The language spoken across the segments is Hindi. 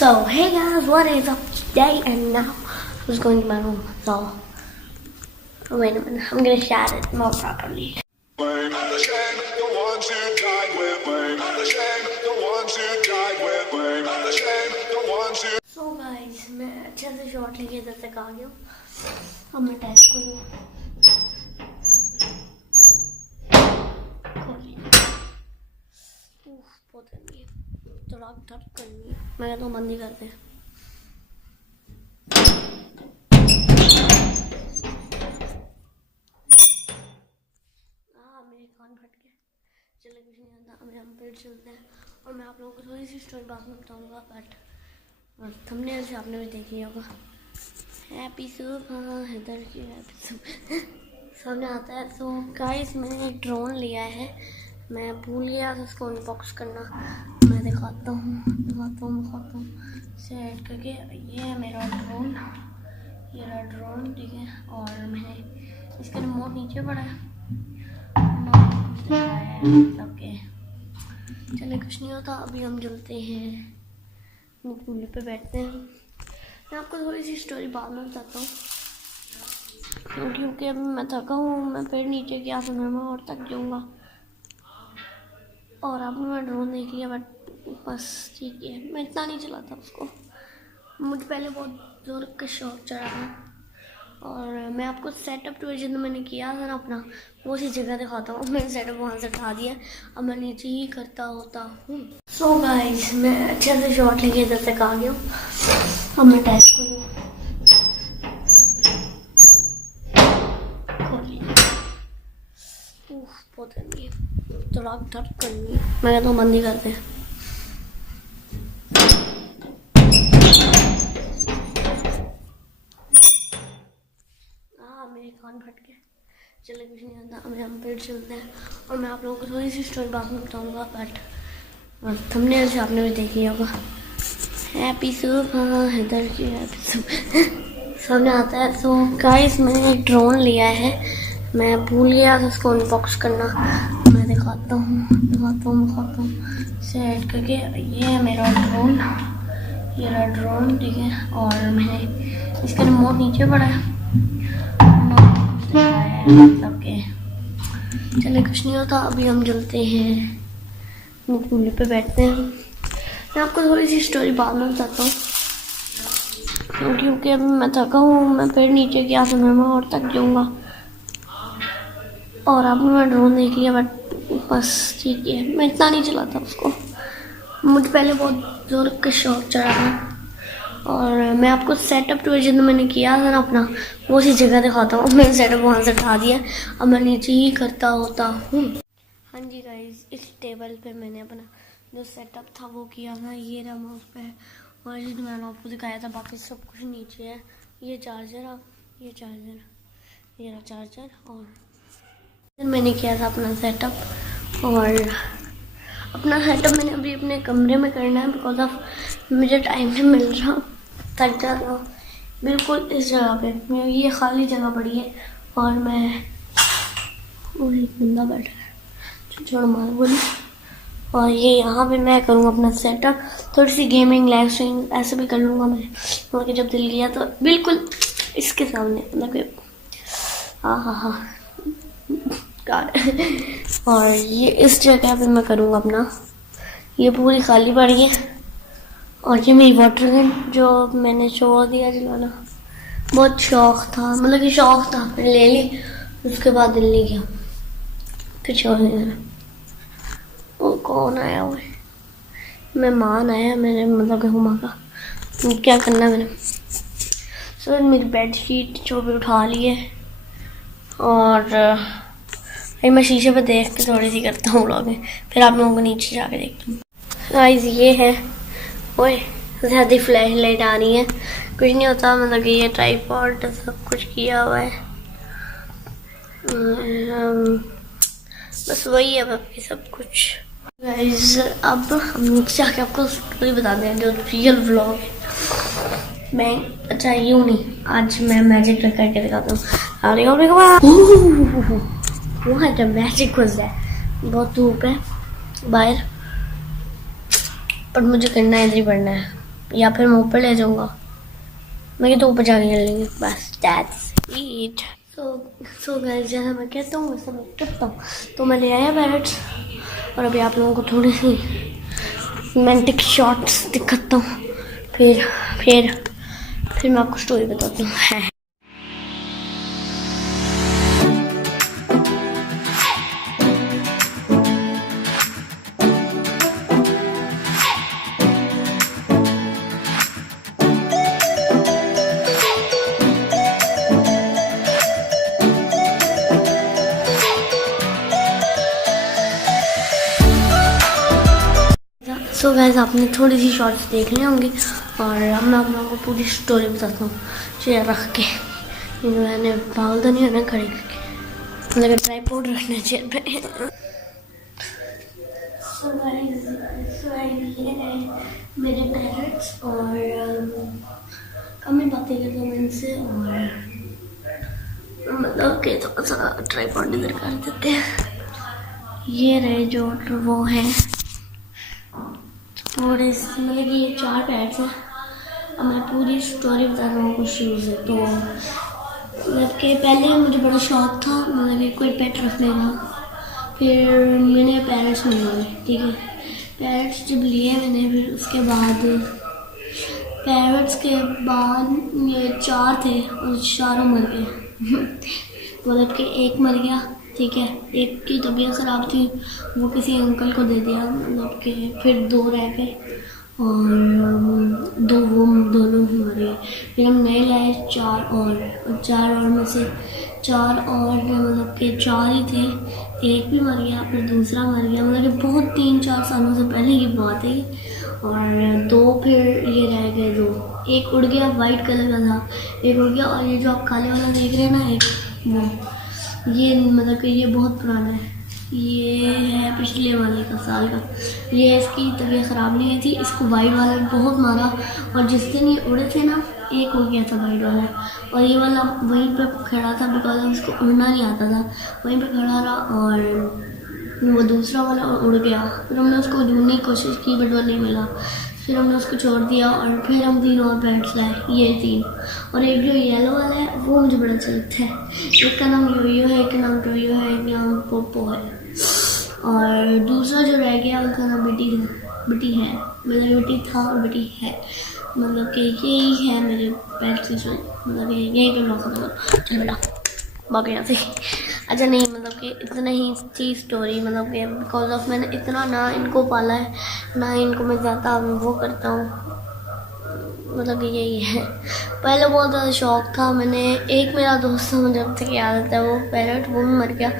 So, hey guys, what is up today? And now I was going to my room. So, wait a minute, I'm gonna shout it more properly. So guys, मैं अच्छे से शॉट लेके इधर तक आ गया हूँ. अब मैं टेस्ट करूँगा. बहुत गर्मी है, थोड़ा ठंड करनी है. मैं कहता हूँ बंद ही करते हैं. मेरे कान फट गए. चलो कुछ नहीं आता. अब हम पेड़ चलते हैं और मैं आप लोगों को थोड़ी सी स्टोरी बाद में बताऊँगा. बट थंबनेल से आपने भी देखी होगा. हैप्पी सुबह इधर की हैप्पी सुबह सामने आता है. तो गाइस मैंने एक ड्रोन लिया है. मैं भूल गया था उसको अनबॉक्स करना. मैं दिखाता हूँ सेट करके. ये है मेरा ड्रोन. ये रहा ड्रोन, ठीक है. और मैंने इसका रिमोट नीचे पड़ा है. मतलब के चले कुछ नहीं होता. अभी हम चलते हैं कूलर पे बैठते हैं. मैं आपको थोड़ी सी स्टोरी बाद में बताता हूँ क्योंकि अभी मैं थका हूँ. मैं फिर नीचे गया तो मैं और थक जाऊँगा. और आपने मैं ड्रोन देख लिया. बट बस ठीक है, मैं इतना नहीं चलाता उसको. मुझे पहले बहुत ज़ोर का शौक चढ़ा था. और मैं आपको सेटअप टूर जो मैंने किया था ना अपना, वो सी जगह दिखाता हूँ. मैंने सेटअप वहाँ से उठा दिया. अब मैं नीचे ही करता होता हूँ. सो गाइस मैं अच्छे से शॉट लेके इधर तक आ गया हूँ. अब मैं टेस्ट करूँगा. बहुत गर्मी है, थोड़ा ठंड करनी है. मैं कहता हूँ बंद ही करते हैं. मेरे कान फट गए. चलो कुछ नहीं आता. अब हम पेड़ चलते हैं और मैं आप लोगों को थोड़ी सी स्टोरी बाद में बताऊँगा. बट थंबनेल से आपने भी देखी होगा. हैप्पी सुबह इधर की हैप्पी सुबह सामने आता है. तो गाइस मैंने एक ड्रोन लिया है. मैं भूल गया था उसको अनबॉक्स करना. मैं दिखाता हूँ सेट करके. ये है मेरा ड्रोन. ये रहा ड्रोन, ठीक है. और मैंने इसका रिमोट नीचे पड़ा है. मतलब के चले कुछ नहीं होता. अभी हम चलते हैं कूलर पे बैठते हैं. मैं आपको थोड़ी सी स्टोरी बाद में बताता हूँ क्योंकि अभी मैं थका हूँ. मैं फिर नीचे गया तो मैं और थक जाऊँगा. और आपने मैं ड्रोन देख लिया. बट बस ठीक है, मैं इतना नहीं चलाता उसको. मुझे पहले बहुत ज़ोर का शौक चढ़ा था. और मैं आपको सेटअप टूर जो मैंने किया था ना अपना, वो सी जगह दिखाता हूँ. मैंने सेटअप वहाँ से उठा दिया. अब मैं नीचे ही करता होता हूँ. हाँ जी गाइस, इस टेबल पे मैंने अपना जो सेटअप था वो किया था. ये रहा माउस पे. और ये मैंने आपको दिखाया था. बाकी सब कुछ नीचे है. ये चार्जर ये रहा चार्जर. और मैंने किया था अपना सेटअप. और अपना सेटअप मैंने अभी अपने कमरे में करना है बिकॉज ऑफ मुझे टाइम नहीं मिल रहा. थक जाता हूँ. बिल्कुल इस जगह पे ये खाली जगह पड़ी है. और मैं एक बंदा बैठा है छोड़ मार बोली. और ये यहाँ पे मैं करूँगा अपना सेटअप. थोड़ी सी गेमिंग लाइव स्ट्रीम ऐसे भी कर लूँगा मैं. क्योंकि जब दिल किया तो बिल्कुल इसके सामने मतलब हाँ और ये इस जगह पे मैं करूँगा अपना. ये पूरी खाली पड़ी है. और ये मेरी वाटर गन जो मैंने छोड़ दिया चलाना. बहुत शौक था, मतलब कि शौक था. फिर ले ली, उसके बाद दिल नहीं गया, फिर छोड़ दिया. वो कौन आया हुआ है? मेहमान आया. मैंने मतलब कि हुमा का क्या करना मैंने. सो मेरी बेडशीट जो भी उठा ली है. और मैं शीशे पे देख के थोड़ी सी करता हूँ व्लॉग में. फिर आप लोगों को नीचे जाके देखता हूँ. गाइस ये है. ओए ज़्यादा फ्लैश लाइट आ रही है. कुछ नहीं होता, मतलब कि ये ट्राइपॉड सब कुछ किया हुआ है. बस वही है बाकी सब कुछ. गाइस अब हम नीचे जाके आपको स्टोरी बताते हैं जो रियल व्लॉग है. मैं अच्छा यूँ नहीं, आज मैं मैजिक करके दिखाता हूँ. अरे What a magic was that? बहुत धूप है बाहर, पर मुझे करना है, इधर ही पढ़ना है. या फिर मैं ऊपर ले जाऊँगा, मैं तो ऊपर जाके कर लेंगे बस, दैट्स इट। सो गाइस, जैसा मैं कहता हूँ वैसा मैं करता हूँ। तो मैं ले आया पैरट्स और अभी आप लोगों को थोड़ी सी रोमांटिक शॉट्स दिखाता हूँ, फिर मैं आपको स्टोरी बताती हूँ। सो गाइस, आपने थोड़ी सी शॉर्ट्स देख लिए होंगे और अब मैं आप लोगों को पूरी स्टोरी बताता हूँ चेयर रख के। मैंने पागल तो नहीं होना खड़े करके, मतलब ट्राइपॉड रखना चेयर पे। सो गाइस, ये है मेरे पेरेंट्स और कम ही बातें करता हूँ इनसे, और मतलब कि थोड़ा सा ट्राइपॉड इधर कर देते हैं। ये रहे जो वो है थोड़े, मतलब कि ये 4 पैड्स हैं। अब मैं पूरी स्टोरी बता रहा हूँ कुछ शुरू से। तो मतलब कि पहले मुझे बड़ा शौक था, मतलब कि कोई पेट रखने का। फिर मैंने पैरट्स मंगवाए, ठीक है। पैरट्स जब लिए मैंने, फिर उसके बाद पैरट्स के बाद ये 4 थे और चारों मर गए। मतलब कि एक मर गया, ठीक है, एक की तबीयत ख़राब थी, वो किसी अंकल को दे दिया, मतलब कि फिर 2 रह गए और 2 वो दोनों मर गए। फिर हम नए लाए 4 और में से 4 और मतलब कि 4 ही थे, एक भी मर गया, फिर दूसरा मर गया, मतलब कि बहुत 3-4 सालों से पहले की बात है। और 2 फिर ये रह गए, 2, एक उड़ गया, वाइट कलर का था, एक उड़ गया। और ये जो आप काले वाला देख रहे हैं ना, एक वो, ये मतलब कि ये बहुत पुराना है, ये है पिछले वाले का साल का। ये इसकी तबीयत ख़राब नहीं हुई थी, इसको वाइट वाला बहुत मारा, और जिस दिन ये उड़े थे ना, एक हो गया था वाइट वाला, और ये वाला वहीं पे खड़ा था, बिकॉज उसको उड़ना नहीं आता था, वहीं पे खड़ा रहा, और वो दूसरा वाला उड़ गया। फिर हमने उसको ढूंढने की कोशिश की, बट वो नहीं मिला। फिर हमने उसको छोड़ दिया, और फिर हम 3 और पैट्स लाए, ये 3। और एक जो येलो वाला है वो मुझे बड़ा अच्छा लगता है, एक का नाम योयो है, एक का नाम टोयो है, एक का नाम पोपो है, और दूसरा जो रह गया उसका नाम बेटी है, मतलब बेटी था और बेटी है, मतलब कि यही है मेरे पेट्स, मतलब यही पे मौका। चल बेटा बाकी यहाँ से। अच्छा नहीं, मतलब कि इतना ही थी स्टोरी, मतलब कि बिकॉज ऑफ मैंने इतना ना इनको पाला है, ना इनको मैं ज़्यादा वो करता हूँ, मतलब कि यही है। पहले बहुत ज़्यादा शौक था, मैंने एक मेरा दोस्त था, मुझे अब तक याद आता है, वो पैरट, वो भी मर गया,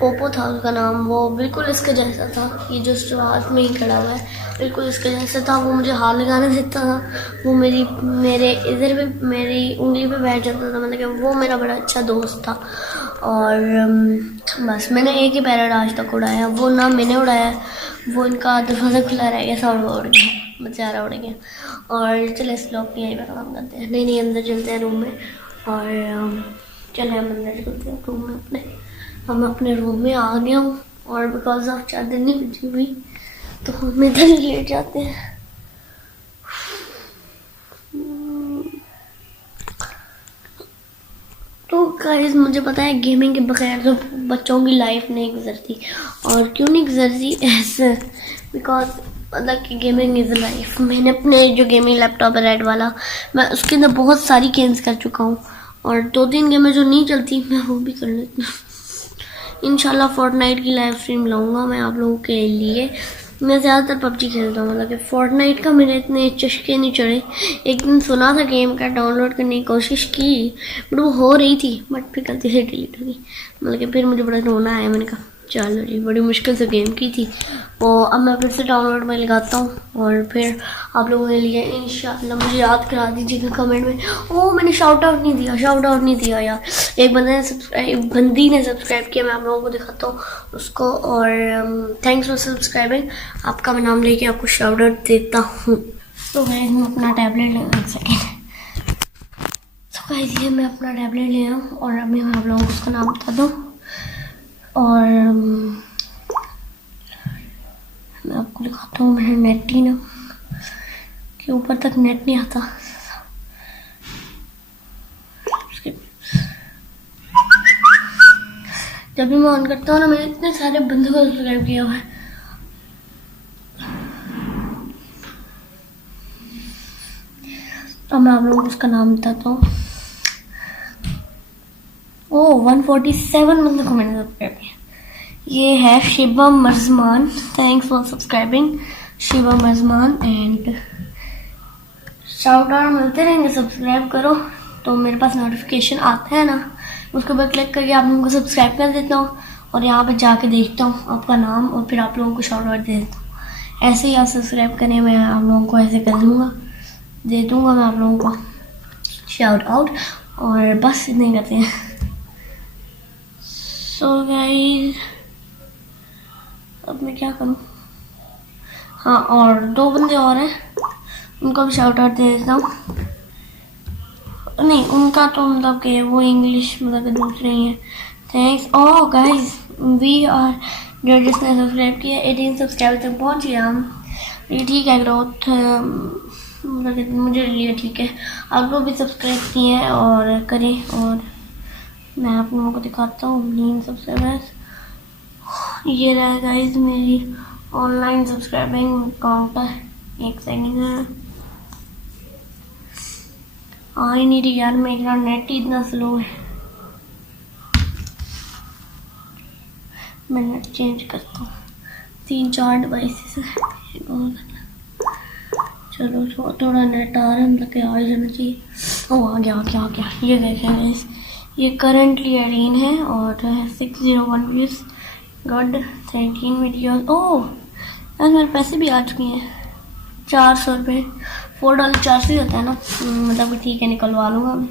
पोपो था उसका नाम, वो बिल्कुल इसके जैसा था, ये जो शुरुआत में ही खड़ा हुआ है बिल्कुल इसके जैसा था, वो मुझे हाथ लगाने देता था, वो मेरे इधर भी मेरी उंगली पे बैठ जाता था, मतलब कि वो मेरा बड़ा अच्छा दोस्त था। और बस मैंने एक ही पैरट आज तक उड़ाया, वो ना मैंने उड़ाया, वो इनका दरवाज़ा खुला रह गया था और वो उड़ गया, बेचारा उड़ गया। और चले इस लोग की यहीं पर काम करते हैं, नहीं अंदर चलते हैं रूम में, और चले हम अंदर चलते हैं रूम में अपने। हम अपने रूम में आ गया हूँ, और बिकॉज ऑफ चादर नहीं बिछी हुई तो हम इधर ही लेट जाते हैं। तो गाइस, मुझे पता है गेमिंग के बगैर तो बच्चों की लाइफ नहीं गुजरती, और क्यों नहीं गुजरती ऐसे, बिकॉज मतलब कि गेमिंग इज़ लाइफ। मैंने अपने जो गेमिंग लैपटॉप है रेड वाला, मैं उसके अंदर बहुत सारी गेम्स कर चुका हूँ, और 2-3 गेमें जो नहीं चलती मैं वो भी कर लेती हूँ। इंशाल्लाह फोर्टनाइट की लाइव स्ट्रीम लाऊंगा मैं आप लोगों के लिए। मैं ज़्यादातर पबजी खेलता हूँ, मतलब कि फोर्टनाइट का मेरे इतने चस्के नहीं चढ़े। एक दिन सुना था गेम का, डाउनलोड करने की कोशिश की, बट वो हो रही थी, बट फिर गलती से डिलीट हो गई, मतलब कि फिर मुझे बड़ा रोना आया। मैंने कहा चलो जी, बड़ी मुश्किल से गेम की थी, तो अब मैं फिर से डाउनलोड में लगाता हूँ, और फिर आप लोगों के लिए इंशाल्लाह मुझे याद करा दीजिएगा कमेंट में। ओ मैंने शाउट आउट नहीं दिया यार, एक बंदी ने सब्सक्राइब किया, मैं आप लोगों को दिखाता हूँ उसको, और थैंक्स फॉर सब्सक्राइबिंग, आपका मैं नाम लेके आपको शाउट आउट देता हूँ। तो मैं अपना टैबलेट ले, 1 सेकेंड। तो गाइस, ये मैं अपना टैबलेट ले आऊँ, और अभी मैं आप लोगों को उसका नाम बता दूँ, और मैं आपको दिखाता हूँ मेरा नेटी ना कि ऊपर तक नेट नहीं आता। जब भी मैं ऑन करता हूँ ना, मैंने इतने सारे बंदों को सब्सक्राइब किया हुआ है। अब मैं आप लोगों को उसका नाम बताता हूँ। ओह 147 बंदों को मैंने सब्सक्राइब किया। ये है Shiba Marjaman. Thanks for subscribing Shiba Marjaman. And shout out मिलते रहेंगे, सब्सक्राइब करो तो मेरे पास नोटिफिकेशन आता है ना, उसके ऊपर क्लिक करके आप लोगों को सब्सक्राइब कर देता हूँ और यहाँ पे जाके देखता हूँ आपका नाम और फिर आप लोगों को शाउट आउट दे देता हूँ। ऐसे ही आप सब्सक्राइब करें, मैं आप लोगों को ऐसे कर दूँगा, दे दूँगा मैं आप लोगों को शाउट आउट। और बस इतने करते हैं। सो गाइस अब मैं क्या करूँ? हाँ, और 2 बंदे और हैं, उनको भी शाउट आउट दे देता हूँ। नहीं, उनका तो मतलब कि वो इंग्लिश मतलब कि दूसरे ही हैं। Thanks. Oh guys we are जो जिसने सब्सक्राइब किया 18 सब्सक्राइबर तक पहुँच गया हम। ये ठीक है, ग्रोथ मतलब कि मुझे लिए ठीक है। आप लोग भी सब्सक्राइब किए हैं और करें। और मैं आप लोगों को दिखाता हूँ 9 सब्सक्राइबर्स। ये रहा गाइस मेरी ऑनलाइन सब्सक्राइबिंग काउंटर। एक सेकंड है, आ ही नहीं रही यार, मेरा नेट ही इतना स्लो है। मैं नेट चेंज करता हूँ। 3-4 डिवाइसेस है। चलो थोड़ा नेट आ रहा है, मतलब कि आ ही जाना चाहिए। ओ आ गया। ये देखिए गाइस, ये करंटली 18 है और 601 व्यूज। Good 13 videos. ओह यार मेरे पैसे भी आ चुके हैं 400 रुपये। $4 400 ही होता है ना, मतलब कि ठीक है, निकलवा लूँगा मैं।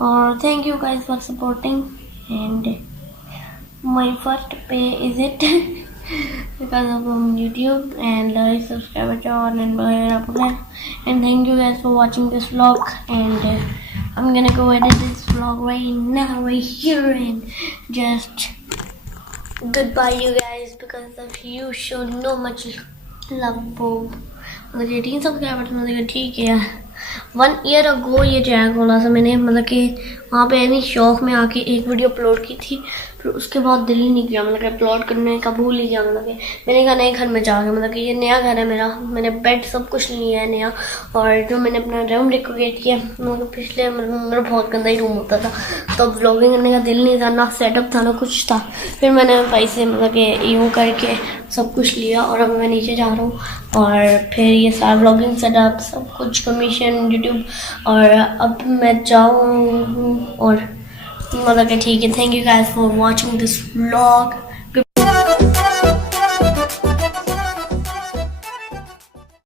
और thank you guys for supporting and my first pay is it because of YouTube and like subscribe channel and and thank you guys for watching this vlog. And I'm gonna go edit this vlog right now, right here, and just goodbye you guys because of you show no much love Bob. मतलब 18 सब्सक्राइबर्स मतलब ठीक है यार। 1 ईयर अगो ये चैनल खोला था मैंने, मतलब कि वहाँ पे ऐसे शौक में आके एक वीडियो अपलोड की थी, फिर उसके बाद दिल ही नहीं किया, मतलब कि अपलोड करने का भूल ही गया। मतलब कि मैंने कहा नए घर में जाके, मतलब कि ये नया घर है मेरा, मैंने बेड सब कुछ लिया है नया। और जो मैंने अपना रूम डेकोरेट किया, मतलब पिछले मतलब मेरा बहुत गंदा ही रूम होता था, तो व्लॉगिंग करने का दिल नहीं था, ना सेटअप था ना कुछ था। फिर मैंने भाई से मतलब कि यूँ करके सब कुछ लिया और अब मैं नीचे जा रहा हूँ और फिर ये सारा व्लॉगिंग सेटअप सब कुछ कमीशन यूट्यूब। और अब मैं जाऊँ और मतलब कि ठीक है। Thank you guys for watching this vlog.